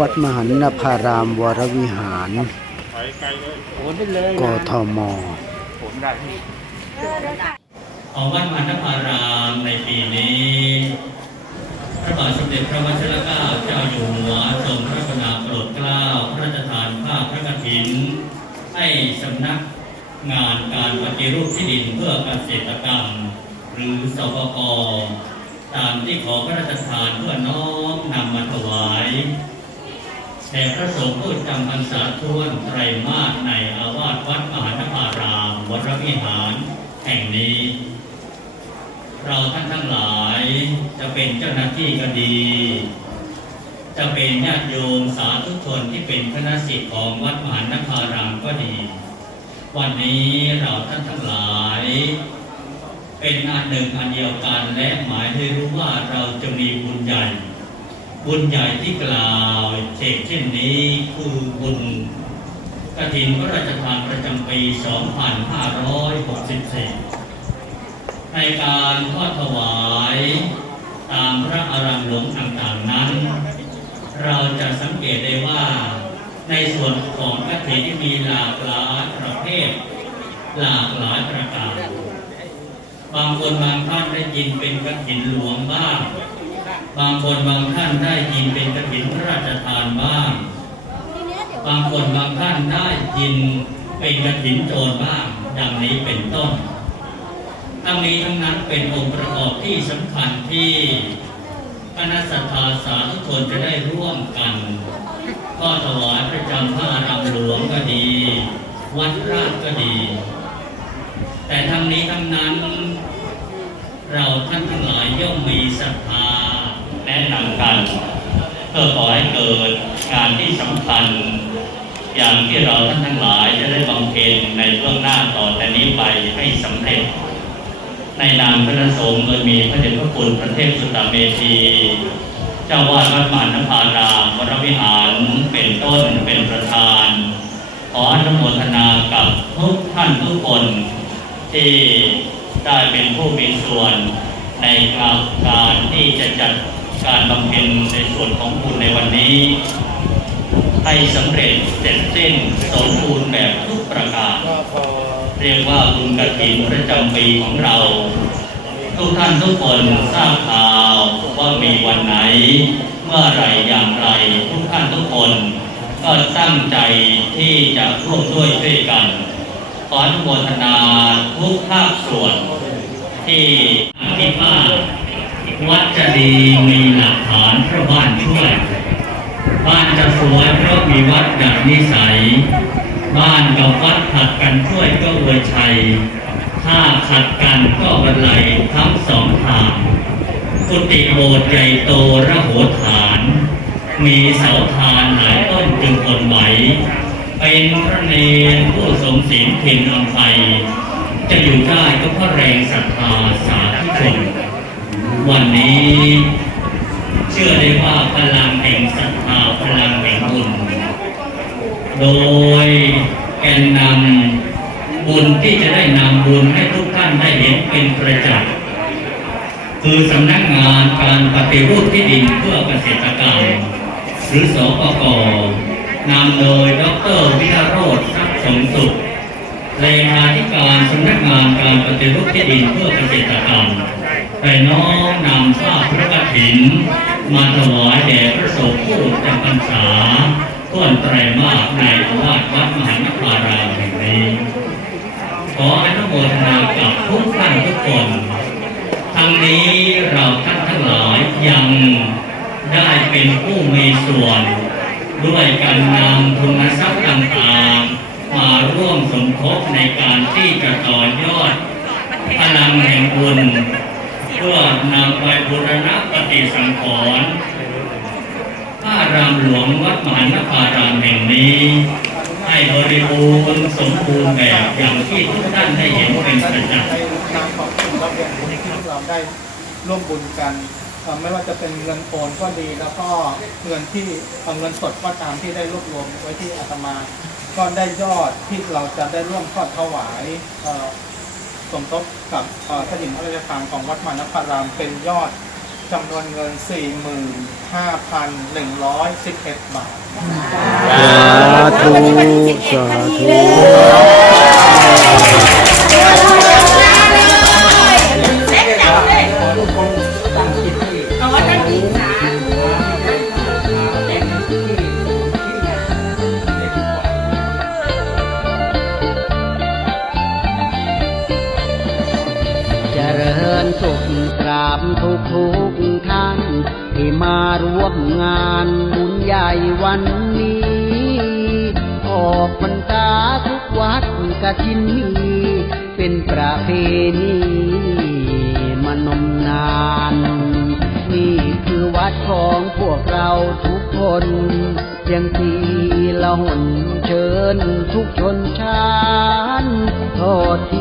วัดมหันนภารามวรวิหารโอนไปเลยกนะทมผมได้พี่ของวัดมหานภารามในปีนี้ พระบาทสมเด็จพระวชิรเกล้าเจ้าอยู่หัวทรงพระกรุณาโปรดเกล้าพระราชทานภาพพระกฐิน ให้สำนักงานการปฏิรูปที่ดินเพื่อเกษตรกรรม หรือสปก ตามที่ขอพระราชทานเพื่อน้อมนำมาถวายแด่พระสงฆ์ผู้จำพรรษาทวนไตรมาสในอาวาสวัดมหานภารามวรวิหารแห่งนี้ เราท่านทั้งหลายจะเป็นเจ้าหน้าที่ก็ดี จะเป็นญาติโยมสาธุชนที่เป็นคณะศิษย์ของวัดมหานภารามก็ดี วันนี้เราท่านทั้งหลาย เป็นอันหนึ่งอันเดียวกันและหมายให้รู้ว่าเราจะมีบุญใหญ่ บุญใหญ่ที่กล่าวเช่นเช่นนี้คือบุญกฐินพระราชทานประจำปี 2564 ในการทอดถวายตามพระอารามหลวงต่างๆนั้น เราจะสังเกตได้ว่าในส่วนของกฐินที่มีหลากหลายประเภท หลากหลายประการ บางคนบางท่านได้ยินเป็นกฐินหลวงบ้าง บางคนบางท่านได้ยินเป็นกฐินพระราชทานบ้าง บางคนบางท่านได้ยินเป็นกฐินโจรบ้าง ดังนี้เป็นต้น ทั้งนี้ทั้งนั้นเป็นองค์ประกอบที่สำคัญที่คณะสัตยาสาธุกชนจะได้ร่วมกันก็ถวายประจำพระอารามหลวงก็ดี วัดราชก็ดี แต่ทั้งนี้ทั้งนั้น เราท่านทั้งหลายย่อมมีศรัทธาแนะนำกันเพื่อขอให้เกิดงานที่สำคัญ อย่างที่เราท่านทั้งหลายจะได้บำเพ็ญในเบื้องหน้าต่อแต่นี้ไปให้สำเร็จ ในนามพระสงฆ์โดยมีพระเดชพระคุณพระเทพสุตตเมธีเจ้าวาดวัดมานภารามวรวิหารเป็นต้นเป็นประธาน ขออนุโมทนากับทุกท่านทุกคน ที่ได้เป็นผู้มีส่วนในการที่จะจัดการบำเพ็ญในส่วนของบุญในวันนี้ ให้สำเร็จเสร็จสิ้นสมบูรณ์แบบทุกประการ เรียกว่าบุญกฐินประจำปีของเรา ทุกท่านทุกคนทราบข่าวว่ามีวันไหน เมื่อไรอย่างไร ทุกท่านทุกคน ก็ตั้งใจที่จะร่วมด้วยช่วยกัน ขออนุโมทนาทุกภาคส่วน ที่ที่ว่าวัดจะดีมีหลักฐานเพราะบ้านช่วย บ้านจะสวยเพราะมีวัดดัดนิสัย บ้านกับวัดขัดกันช่วยก็อวยชัย ถ้าขัดกันก็บรรลัยทั้งสองทางกุฏิโบสถ์ใหญ่โตระโหฐาน มีเสาทานหลายต้นจึงทนไหว เป็นพระเนรผู้สมศีลเพียงลำไฟจะอยู่ได้ก็เพราะแรงศรัทธาสาธุชนวันนี้เชื่อได้ว่าพลังแห่งศรัทธาพลังแห่งบุญ โดยแกนนำบุญที่จะได้นำบุญให้ทุกท่านได้เห็นเป็นประจักษ์คือสำนักงานการปฏิรูปที่ดินเพื่อเกษตรกรรมหรือสปก นำโดยดรวิทยโรธทรัพย์สมสุขเลขาธิการสำนักงานการปฏิรูปที่ดินเพื่อเกษตรกรรมได้น้อมนำผ้าพระกฐิน มาถวายแด่พระสงฆ์ผู้จำพรรษาต้นไตรมาสในอาวาสวัดมหานครารามแห่งนี้ ขออนุโมทนากับทุกท่านทุกคนทั้งนี้เราท่านทั้งหลายยังได้เป็นผู้มีส่วน ด้วยการนำทุนทรัพย์ต่างๆ มาร่วมสมทบในการที่จะต่อยอดพลังแห่งบุญเพื่อนำไปบูรณะปฏิสังขรณ์พระอารามหลวงวัดมหานภารามแห่งนี้ ให้บริบูรณ์สมบูรณ์แบบอย่างที่ทุกท่านได้เห็นเป็นประจักษ์ที่เราได้ร่วมบุญกัน ไม่ว่าจะเป็นเงินโอนก็ดี แล้วก็เงินที่เอ่อเงินสดก็ตามที่ได้รวบรวมไว้ที่อาตมา ก็ได้ยอดที่เราจะได้ร่วมทอดถวายเอ่อสมทบกับเอ่อพระดินพระราชทานของวัดมานพารามเป็นยอดจำนวนเงิน 45,111 บาทสาธุสาธุ ทุกทุกท่านที่มาร่วมงานบุญใหญ่วันนี้ ออกพรรษาทุกวัดกฐินมีเป็นประเพณีมานมนาน นี่คือวัดของพวกเราทุกคนเพียงทีละหนเชิญทุกชนชาติโทษที่